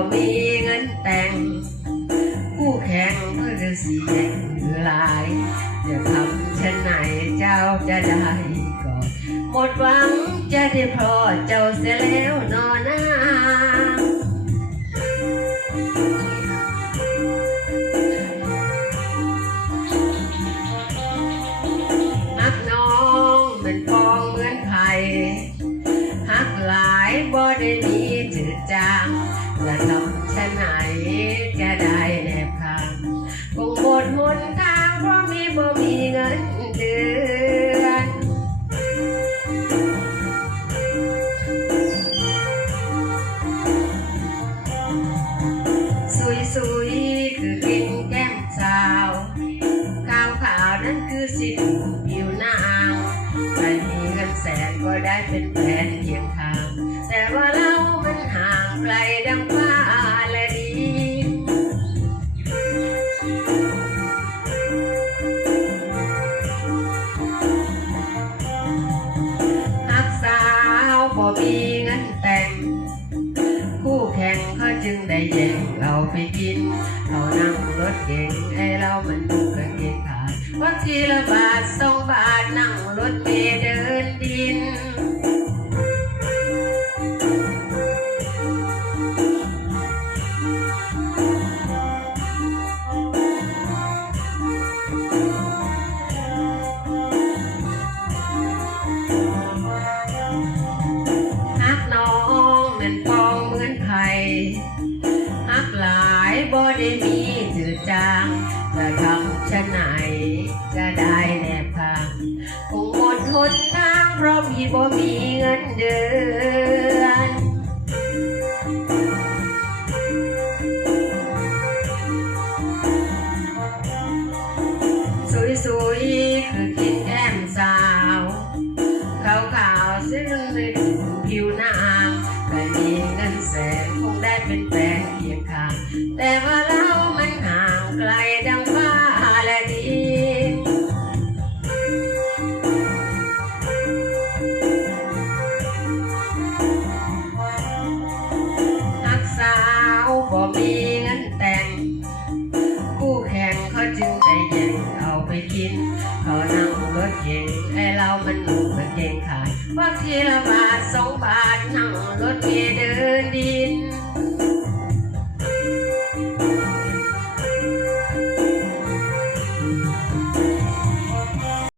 ่มีเงินแต่ง คู่แข่งเพื่อเสียงหลาย จะทำเช่นไหนเจ้าจะได้ก่อนหมดหวังจะได้พอเจ้าเสียแล้วนอน แสนก็ได้เป็นแฟนเคียงข้าง แต่ว่าเรามันห่างไกลดังฟ้าและดีหักสาวบ่มีเงินแต่ง คู่แข่งเขาจึงได้แย่งเราไปกิน เรานั่งรถเก่งไอ้เรามันดูกางเกงขาดว่าทีละบาทสองบาทนั่งรถเมล์เดิน มีจืดจางจะทำชะไหนจะได้แนบทางคงหมดทนทางเพราะพี่บ่มีเงินเดือนสวยๆคือกินแก้มสาวขาวขาวๆเส้นเลยผิวหนางไม่มีเงินแสนคงได้เป็นแฟนเคียงข้างแต่ว่า ไกลดังฟ้าและดินหักสาวบ่มีเงินแต่ง คู่แข่งเขาจึงได้แย่งเอาไปกิน เขานั่งรถเก่งไอเรามันหนุ่มกางเกงขายว่าทีละบาทสองบาทนั่งรถเมล์เดินดิน